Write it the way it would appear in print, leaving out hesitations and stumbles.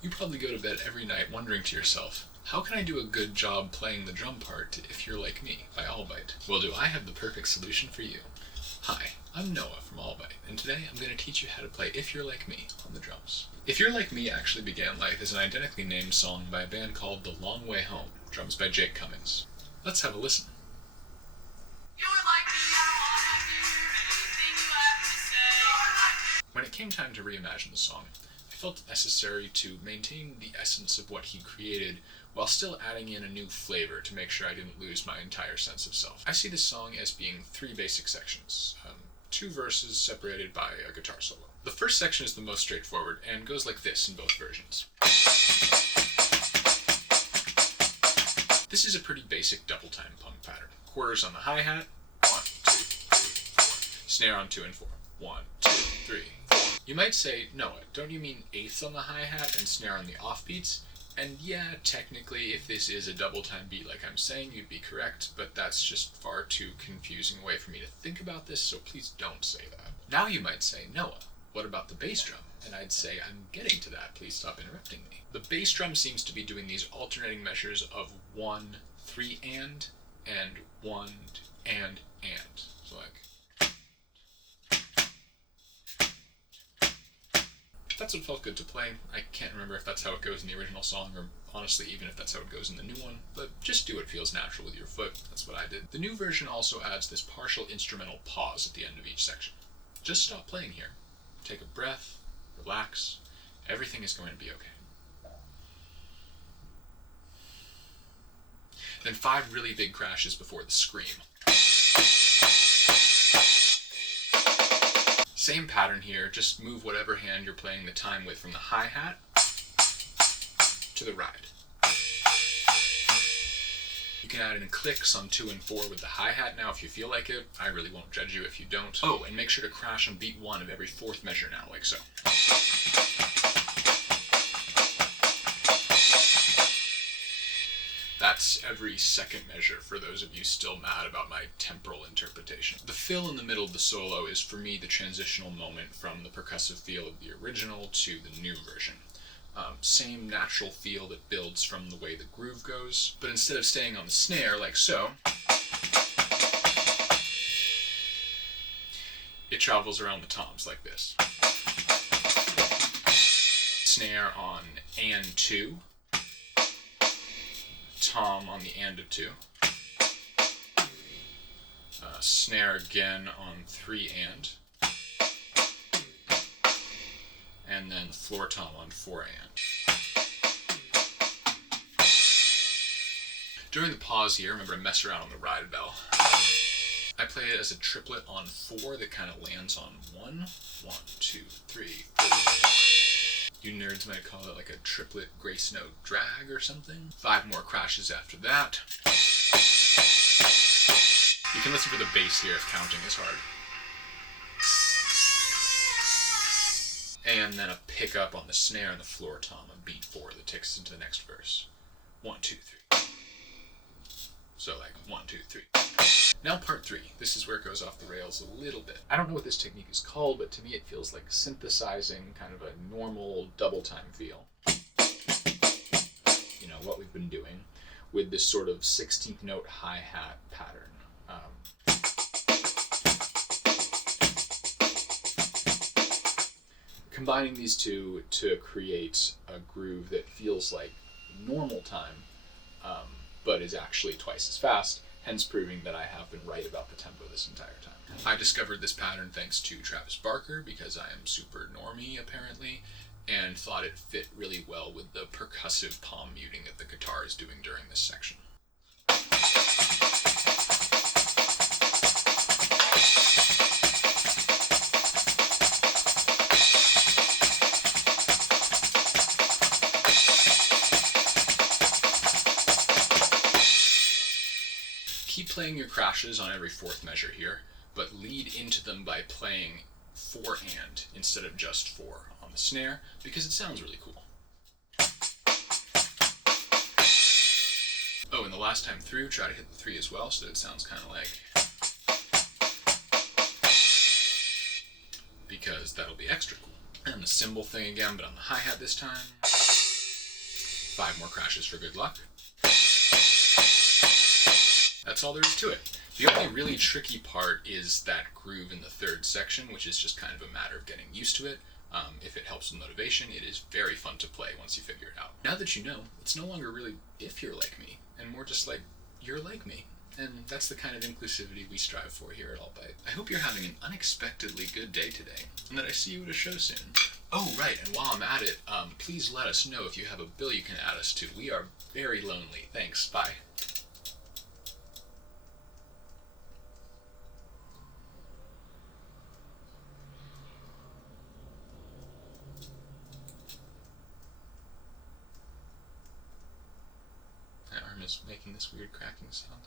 You probably go to bed every night wondering to yourself, how can I do a good job playing the drum part to If You're Like Me by Albite? Well, do I have the perfect solution for you. Hi, I'm Noah from Albite, and today I'm going to teach you how to play If You're Like Me on the drums. If You're Like Me actually began life as an identically named song by a band called The Long Way Home, drums by Jake Cummings. Let's have a listen. When it came time to reimagine the song, I felt it necessary to maintain the essence of what he created while still adding in a new flavor to make sure I didn't lose my entire sense of self. I see this song as being three basic sections, two verses separated by a guitar solo. The first section is the most straightforward and goes like this in both versions. This is a pretty basic double time punk pattern. Quarters on the hi-hat, 1, 2, 3, 4. Snare on 2 and 4. 1, 2, 3, 4. You might say, Noah, don't you mean eighths on the hi-hat and snare on the offbeats? And yeah, technically, if this is a double time beat like I'm saying, you'd be correct, but that's just far too confusing a way for me to think about this, so please don't say that. Now you might say, Noah, what about the bass drum? And I'd say, I'm getting to that, please stop interrupting me. The bass drum seems to be doing these alternating measures of 1, 3 and 1 and. So like, that's what felt good to play. I can't remember if that's how it goes in the original song, or honestly even if that's how it goes in the new one, but just do what feels natural with your foot. That's what I did. The new version also adds this partial instrumental pause at the end of each section. Just stop playing here. Take a breath, relax, everything is going to be okay. Then 5 really big crashes before the scream. Same pattern here, just move whatever hand you're playing the time with from the hi-hat to the ride. You can add in clicks on 2 and 4 with the hi-hat now if you feel like it. I really won't judge you if you don't. Oh, and make sure to crash on beat 1 of every 4th measure now, like so. That's every 2nd measure for those of you still mad about my temporal interpretation. The fill in the middle of the solo is for me the transitional moment from the percussive feel of the original to the new version. Same natural feel that builds from the way the groove goes, but instead of staying on the snare like so, it travels around the toms like this. Snare on and 2, tom on the and of 2, snare again on 3 and then floor tom on 4 and. During the pause here, remember to mess around on the ride bell. I play it as a triplet on 4 that kind of lands on 1, 1, 2, 3, 4. You nerds might call it like a triplet grace note drag or something. 5 more crashes after that. You can listen for the bass here if counting is hard. And then a pickup on the snare and the floor tom on beat 4 that takes us into the next verse. 1, 2, 3. So like 1, 2, 3. Now part 3. This is where it goes off the rails a little bit. I don't know what this technique is called, but to me it feels like synthesizing kind of a normal double time feel. You know, what we've been doing with this sort of 16th note hi-hat pattern. Combining these two to create a groove that feels like normal time, but is actually twice as fast, hence proving that I have been right about the tempo this entire time. I discovered this pattern thanks to Travis Barker because I am super normie apparently, and thought it fit really well with the percussive palm muting that the guitar is doing during this section. Keep playing your crashes on every 4th measure here, but lead into them by playing 4 and instead of just 4 on the snare, because it sounds really cool. Oh, and the last time through, try to hit the 3 as well, so that it sounds kind of like... because that'll be extra cool. And the cymbal thing again, but on the hi-hat this time. 5 more crashes for good luck. That's all there is to it. The only really tricky part is that groove in the third section, which is just kind of a matter of getting used to it. If it helps with motivation, it is very fun to play once you figure it out. Now that you know, it's no longer really if you're like me, and more just like you're like me. And that's the kind of inclusivity we strive for here at Alt-Byte. I hope you're having an unexpectedly good day today, and that I see you at a show soon. Oh, right, and while I'm at it, please let us know if you have a bill you can add us to. We are very lonely. Thanks, bye. My arm is making this weird cracking sound.